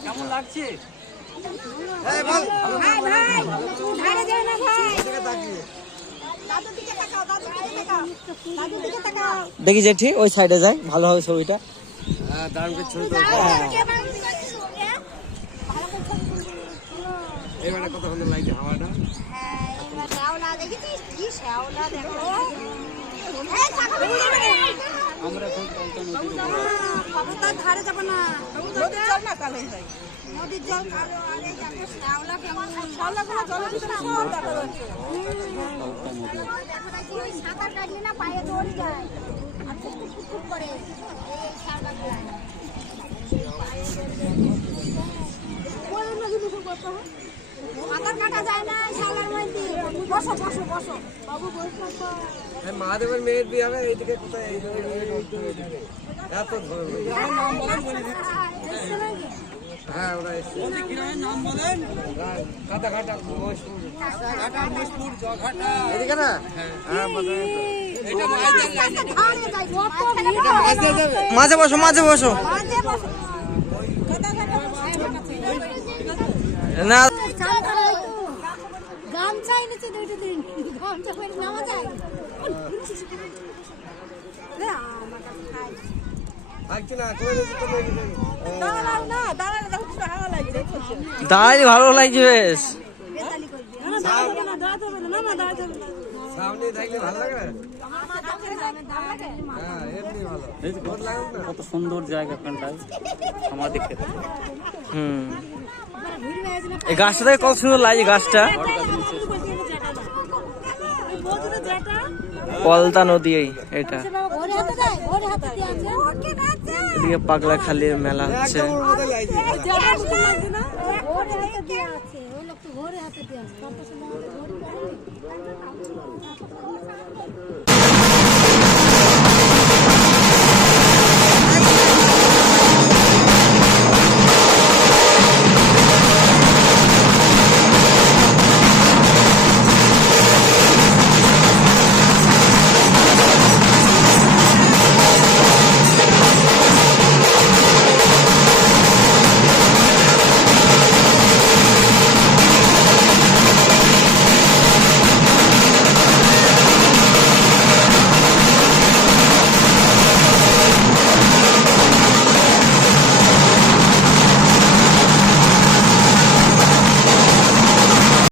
কেমন লাগছে? দেখি জেঠি ওই সাইডে যায়, ভালো হবে ছবিটা। কত সুন্দর লাগছে হাওয়াটা। আমরা ধারে যাবো না, নদীর জল না কালে যাই, নদীর জল সাঁতার কাটলে না পায়ে দৌড়ে যায় আর ফুটফুট করে সাঁতার কাটা যায় না শালার মধ্যে। বসো বসো বসো বাবু, বসো। মহাদেবের মেয়ের বিয়ে হবে এইদিকে কোথায়? এত হ্যাঁ ওরা এদিকে না মাঝে বসো, মাঝে বসো না। গান চাই নিচে দুইটা দিন গান চাই নামা যায় দাঁড়াই ভালো লাগছে বেশ। কত সুন্দর জায়গা এখানটায় আমাদের ক্ষেত্রে। এই গাছটা দেখে কত সুন্দর লাগছে। গাছটা পলতা নদী, এটা এদিকে পাগলা খালির মেলা হচ্ছে।